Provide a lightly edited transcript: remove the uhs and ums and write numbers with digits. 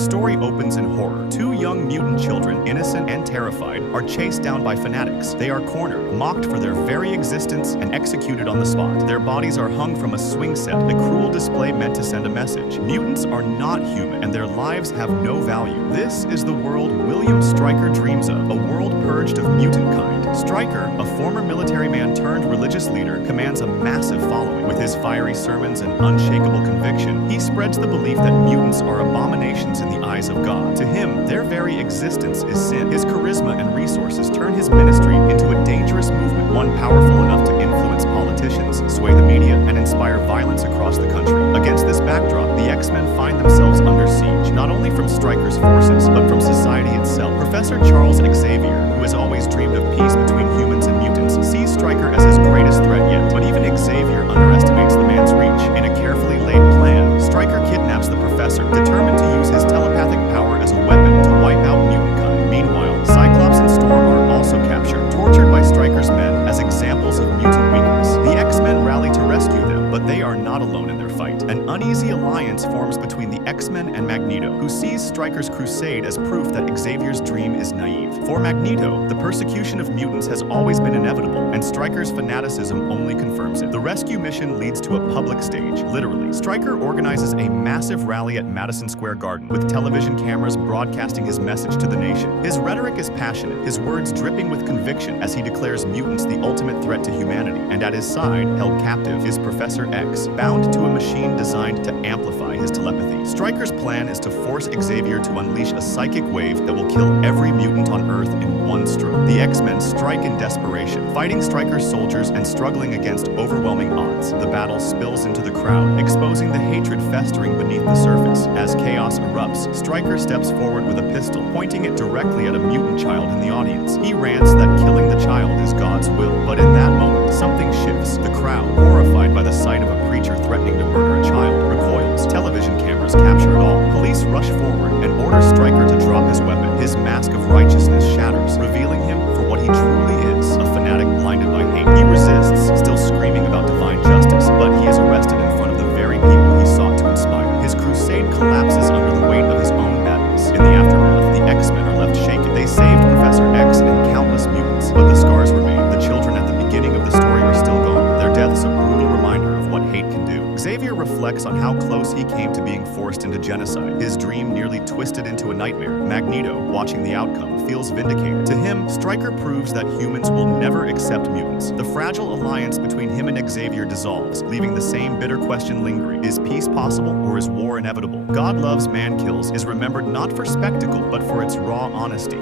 story opens in horror. Two young mutant children, innocent and terrified, are chased down by fanatics. They are cornered, mocked for their very existence, and executed on the spot. Their bodies are hung from a swing set, a cruel display meant to send a message. Mutants are not human, and their lives have no value. This is the world William Stryker dreams of, a world purged of mutant-kind. Stryker, a former military man turned religious leader, commands a massive following. With his fiery sermons and unshakable conviction, he spreads the belief that mutants are abominations in the eyes of God. To him, their very existence is sin. His charisma and resources turn his ministry into a dangerous movement, one powerful enough to influence politicians, sway the media, and inspire violence across the country. Against this backdrop, the X-Men find themselves under siege, not only from Stryker's forces, but from society itself. Professor Charles Xavier, who has always dreamed of peace between humans and mutants, sees Stryker as his greatest threat yet. But even Xavier underestimates the man's reach. In a carefully laid plan, Stryker kidnaps the professor, determined to use his telepathic power as a weapon to wipe out mutantkind. Meanwhile, Cyclops and Storm are also captured, tortured by Stryker's men as examples of mutant weakness. The X-Men rally to rescue them, but they are not alone in their fight. An uneasy alliance forms between the X-Men and Magneto, who sees Stryker's crusade as proof that Xavier's dream is naive. For Magneto, the persecution of mutants has always been inevitable, and Stryker's fanaticism only confirms it. The rescue mission leads to a public stage, literally. Stryker organizes a massive rally at Madison Square Garden, with television cameras broadcasting his message to the nation. His rhetoric is passionate, his words dripping with conviction as he declares mutants the ultimate threat to humanity. And at his side, held captive, is Professor X, bound to a machine designed to amplify his telepathy. Stryker's plan is to force Xavier to unleash a psychic wave that will kill every mutant on Earth in one stroke. The X-Men strike in desperation, fighting Stryker's soldiers and struggling against overwhelming odds. The battle spills into the crowd, exposing the hatred festering beneath the surface. As chaos erupts, Stryker steps forward with a pistol, pointing it directly at a mutant child in the audience. He rants that killing the child is God's will, but in that moment, something shifts. The crowd, horrified by the sight of a preacher threatening to murder a child, recoils. Television cameras capture it all. Police rush forward and order Stryker to drop his weapon. His mask of righteousness shatters, revealing him for what he truly is, a fanatic blinded by hate. He resists, still screaming about divine justice, but he is arrested in front of the very people he sought to inspire. His crusade collapses under the weight of his own madness. In the aftermath, the X-Men are left shaken. They saved Professor X and countless mutants, but the scars remain. The children at the beginning of the story are still gone. Their deaths a brutal reminder of what hate can do. Xavier reflects on how close he came to being forced into genocide. His dream nearly twisted into a nightmare. Magneto, watching the outcome, feels vindicated. To him, Stryker proves that humans will never accept mutants. The fragile alliance between him and Xavier dissolves, leaving the same bitter question lingering. Is peace possible, or is war inevitable? God Loves, Man Kills is remembered not for spectacle, but for its raw honesty.